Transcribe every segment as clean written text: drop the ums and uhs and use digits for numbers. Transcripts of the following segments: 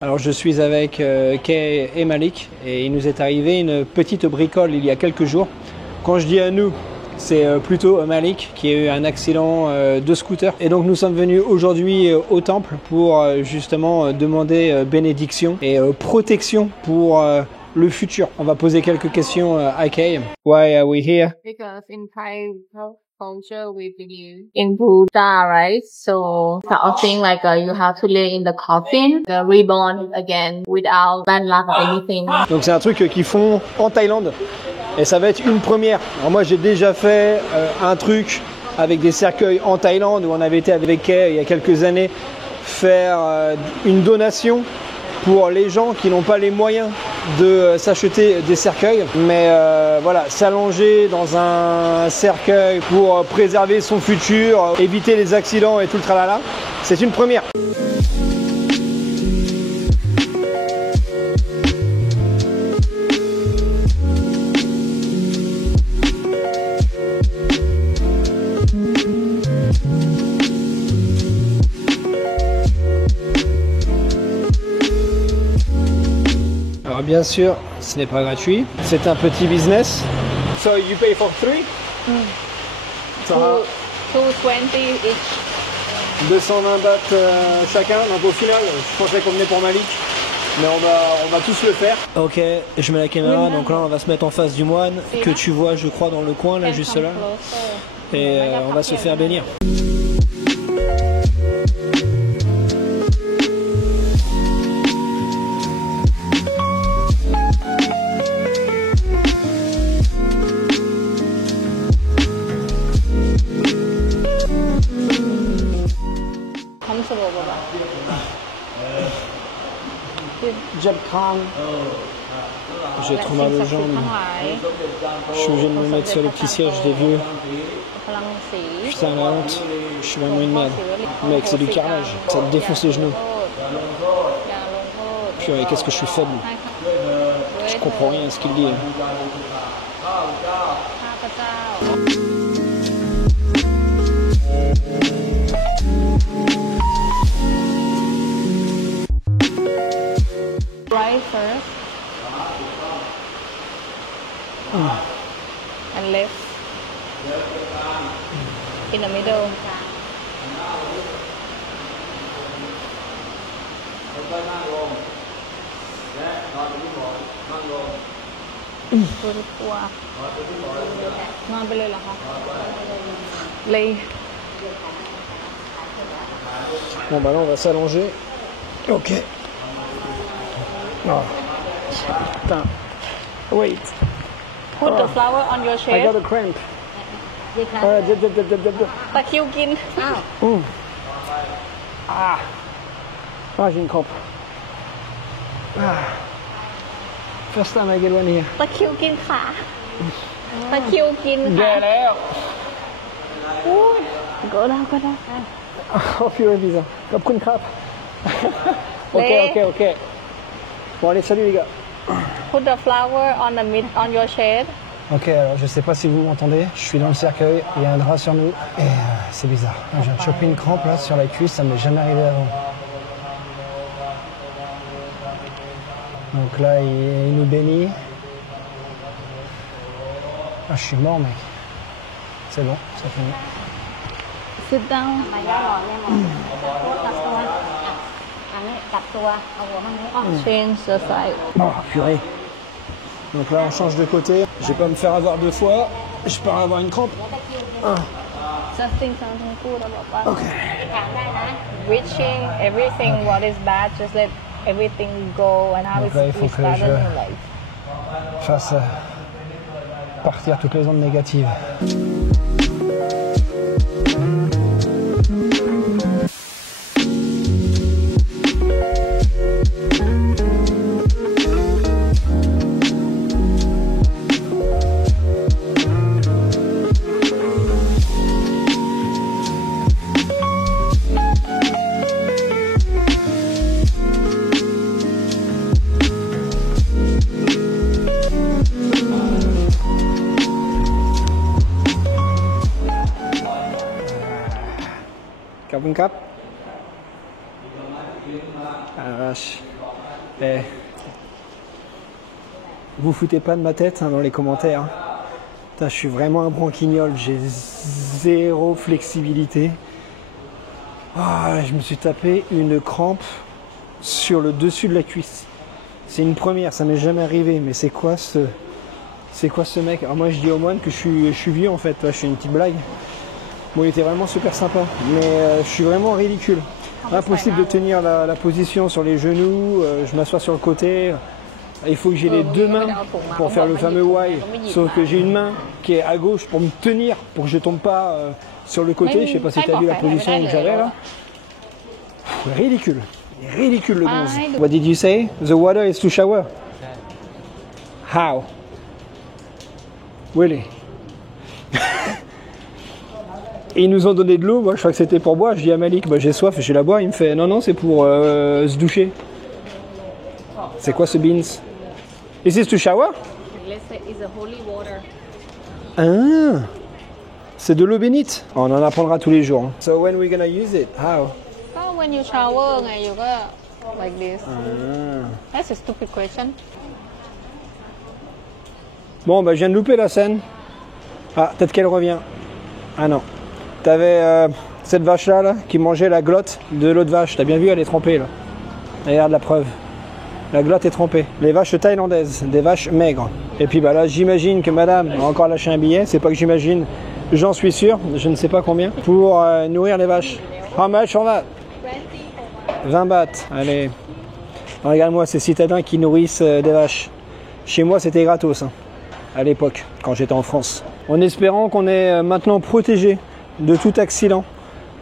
Alors je suis avec Kay et Malik et il nous est arrivé une petite bricole il y a quelques jours. Quand je dis à nous, c'est plutôt Malik qui a eu un accident de scooter. Et donc nous sommes venus aujourd'hui au temple pour justement demander bénédiction et protection pour le futur. On va poser quelques questions à Kay. Why are we here? Because in Thai culture, we believe in Buddha, right? So sort of thing like you have to lay in the coffin, reborn again without bad luck or anything. Donc c'est un truc qu'ils font en Thaïlande et ça va être une première. Alors moi j'ai déjà fait un truc avec des cercueils en Thaïlande où on avait été avec Kay il y a quelques années faire une donation pour les gens qui n'ont pas les moyens de s'acheter des cercueils. Mais voilà, s'allonger dans un cercueil pour préserver son futur, éviter les accidents et tout le tralala, c'est une première. Alors bien sûr, ce n'est pas gratuit, c'est un petit business. So you pay for three? So, 220 each. 220 bahts chacun, donc au final, je pensais qu'on venait pour Malik, mais on va tous le faire. Ok, je mets la caméra, donc là on va se mettre en face du moine, que tu vois je crois dans le coin, là juste là, et on va se faire bénir. Jab Khan. J'ai trop mal aux jambes. Je suis obligé de me mettre sur le petit siège des vieux. Putain la honte. Je suis vraiment une merde. Mec, c'est du carnage. Ça me défonce les genoux. Purée, qu'est-ce que je suis faible. Je comprends rien à ce qu'il dit. Right first. And left. In the middle. Bon bah là on va s'allonger. Ok. Oh. Putain. Wait. Put the flower on your I chest. got a cramp. Dip. ตะคริวกิน Ah, j'ai une crampe. Ah. First time I get one here. ตะคริวกินขาตะคริวกินขา แย่แล้ว อุ้ยก็ได้ก็ได้ Oh purée bizarre. ขอบคุณครับ Ok. Bon allez, salut les gars. Put the flower on your chest. Ok, alors je sais pas si vous m'entendez, je suis dans le cercueil, il y a un drap sur nous et c'est bizarre. Je viens de choper une crampe là sur la cuisse, ça m'est jamais arrivé avant. Donc là, il nous bénit. Ah, je suis mort mec. C'est bon, ça finit. Sit down. Change the side. Oh purée. Donc là on change de côté, je vais pas me faire avoir deux fois, je pars avoir une crampe. Ok. Reaching everything what is bad, just let everything go and now Donc là, il faut we que start je a new life. fasse partir toutes les ondes négatives. Carbon cap. Ah la vache. Eh. Vous foutez pas de ma tête hein, dans les commentaires. Putain, je suis vraiment un branquignol, j'ai zéro flexibilité. Ah, je me suis tapé une crampe sur le dessus de la cuisse. C'est une première, ça m'est jamais arrivé, mais c'est quoi ce mec? Alors moi je dis au moine que je suis vieux en fait, je suis une petite blague. Bon, il était vraiment super sympa, mais je suis vraiment ridicule. Impossible de tenir la position sur les genoux, je m'assois sur le côté. Il faut que j'ai les deux mains pour faire le fameux Y, sauf que j'ai une main qui est à gauche pour me tenir, pour que je tombe pas sur le côté. Je sais pas si tu as vu la position où j'avais là. Ridicule. Ridicule le gonze. What did you say? The water is to shower. How? Really? Et ils nous ont donné de l'eau, moi je crois que c'était pour boire. Je dis à Malik, bah, j'ai soif, je la bois. Il me fait, non, non, c'est pour se doucher. C'est quoi ce beans? Is this to shower? Let's say it's a holy water. Ah, c'est de l'eau bénite. On en apprendra tous les jours. Hein. So when we gonna use it? How? Oh, when you shower, you go like this. That's a stupid question. Bon, bah je viens de louper la scène. Ah, peut-être qu'elle revient. Ah non. T'avais cette vache-là là, qui mangeait la glotte de l'autre vache. T'as bien vu, elle est trempée là. Regarde la preuve. La glotte est trempée. Les vaches thaïlandaises, des vaches maigres. Et puis bah là, j'imagine que madame a encore lâché un billet. C'est pas que j'imagine, j'en suis sûr, je ne sais pas combien, pour nourrir les vaches. How much on that? 20 bahts. Allez. Regarde-moi ces citadins qui nourrissent des vaches. Chez moi, c'était gratos, hein, à l'époque, quand j'étais en France. En espérant qu'on est maintenant protégé de tout accident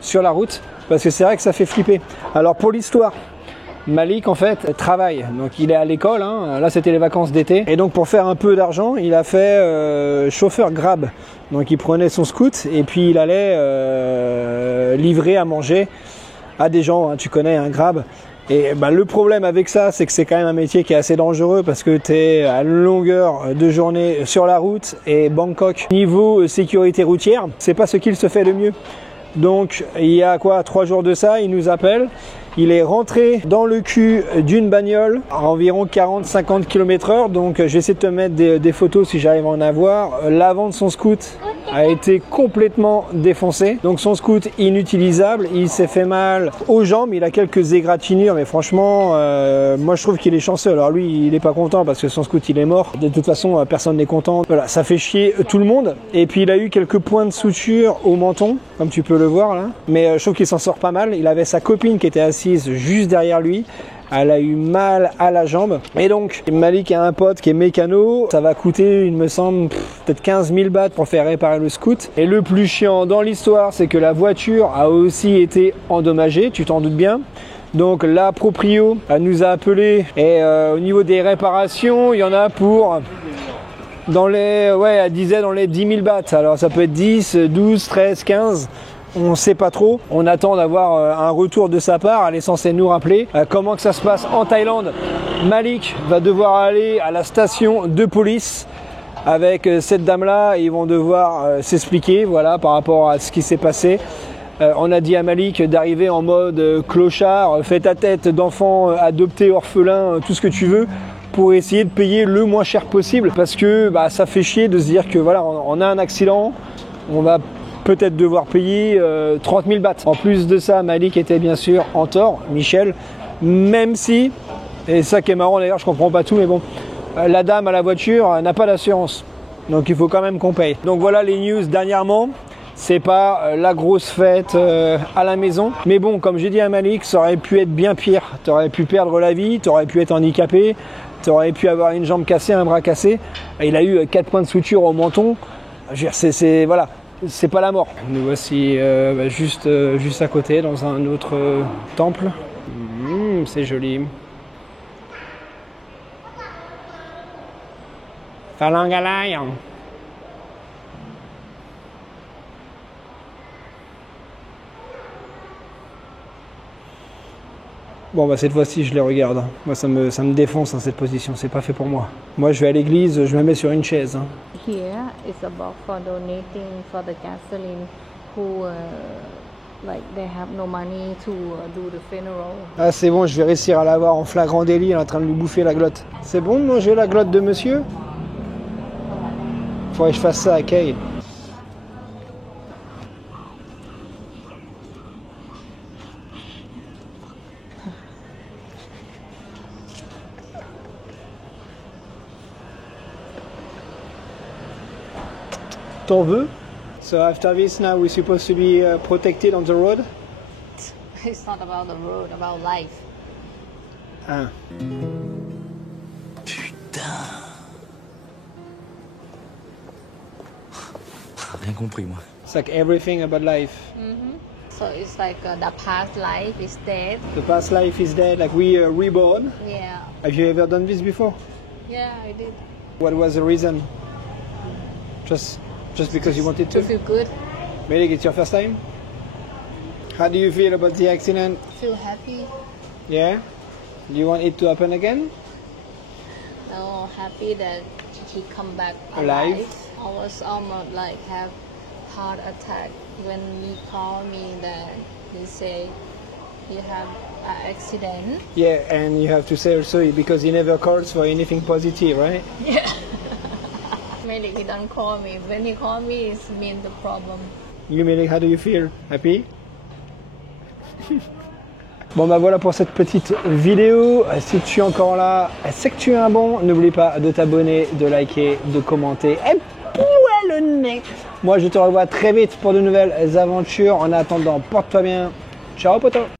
sur la route, parce que c'est vrai que ça fait flipper. Alors pour l'histoire, Malik en fait travaille, donc il est à l'école, hein. Là c'était les vacances d'été, et donc pour faire un peu d'argent, il a fait chauffeur Grab. Donc il prenait son scoot et puis il allait livrer à manger à des gens, hein, tu connais un Grab. Et bah, le problème avec ça, c'est que c'est quand même un métier qui est assez dangereux parce que tu es à longueur de journée sur la route, et Bangkok, niveau sécurité routière, c'est pas ce qu'il se fait de mieux. Donc il y a quoi, 3 jours de ça, il nous appelle. Il est rentré dans le cul d'une bagnole à environ 40-50 km/h. Donc je vais essayer de te mettre des photos si j'arrive à en avoir. L'avant de son scoot a été complètement défoncé. Donc son scoot inutilisable. Il s'est fait mal aux jambes. Il a quelques égratignures. Mais franchement, moi je trouve qu'il est chanceux. Alors lui, il n'est pas content parce que son scoot il est mort. De toute façon, personne n'est content. Voilà, ça fait chier tout le monde. Et puis il a eu quelques points de suture au menton, comme tu peux le voir là. Mais je trouve qu'il s'en sort pas mal. Il avait sa copine qui était assise juste derrière lui. Elle a eu mal à la jambe. Et donc, Malik a un pote qui est mécano. Ça va coûter, il me semble, peut-être 15 000 bahts pour faire réparer le scoot. Et le plus chiant dans l'histoire, c'est que la voiture a aussi été endommagée. Tu t'en doutes bien. Donc la proprio, elle nous a appelé. Et au niveau des réparations, il y en a pour... dans les... ouais, elle disait dans les 10 000 bahts. Alors ça peut être 10, 12, 13, 15... On ne sait pas trop, on attend d'avoir un retour de sa part, elle est censée nous rappeler comment que ça se passe en Thaïlande. Malik va devoir aller à la station de police avec cette dame-là, ils vont devoir s'expliquer, voilà, par rapport à ce qui s'est passé. On a dit à Malik d'arriver en mode clochard, fais ta tête d'enfant adopté, orphelin, tout ce que tu veux, pour essayer de payer le moins cher possible, parce que bah, ça fait chier de se dire que voilà, on a un accident, on va peut-être devoir payer 30 000 bahts. En plus de ça, Malik était bien sûr en tort, Michel, même si, et ça qui est marrant d'ailleurs, je comprends pas tout, mais bon, la dame à la voiture n'a pas d'assurance, donc il faut quand même qu'on paye. Donc voilà les news dernièrement. C'est pas la grosse fête à la maison, mais bon, comme j'ai dit à Malik, ça aurait pu être bien pire. Tu aurais pu perdre la vie, tu aurais pu être handicapé, tu aurais pu avoir une jambe cassée, un bras cassé. Et il a eu 4 points de suture au menton. Voilà. C'est pas la mort. Nous voici juste à côté dans un autre temple. C'est joli. Phalangalai. Bon bah cette fois-ci je les regarde. Moi ça me défonce hein, cette position, c'est pas fait pour moi. Moi je vais à l'église, je me mets sur une chaise. Hein. Here is about for donating for the gasoline who like they have no money to do the funeral. Ah c'est bon, je vais réussir à l'avoir en flagrant délit, elle est en train de lui bouffer la glotte. C'est bon de manger la glotte de monsieur? Faudrait que je fasse ça à Kay. T'en veux? So after this now we're supposed to be protected on the road? It's not about the road, about life. Ah. Putain. Rien compris, moi. It's like everything about life. So it's like the past life is dead. The past life is dead, like we are reborn. Yeah. Have you ever done this before? Yeah, I did. What was the reason? Just because you wanted To to? feel good, Really, it's your first time? How do you feel about the accident? feel happy. Yeah? Do you want it to happen again? No, happy that he come back Alive? alive. I was almost like have heart attack when he called me. That he say he have an accident. Yeah, and you have to say also because he never calls for anything positive, right? Yeah. Maybe he don't call me. When he call me, it's mean the problem. You mean, how do you feel? Happy? Bon bah voilà pour cette petite vidéo. Si tu es encore là, c'est que tu es un bon. N'oublie pas de t'abonner, de liker, de commenter. Et puis ouais le nez. Moi je te revois très vite pour de nouvelles aventures. En attendant, porte-toi bien. Ciao poto.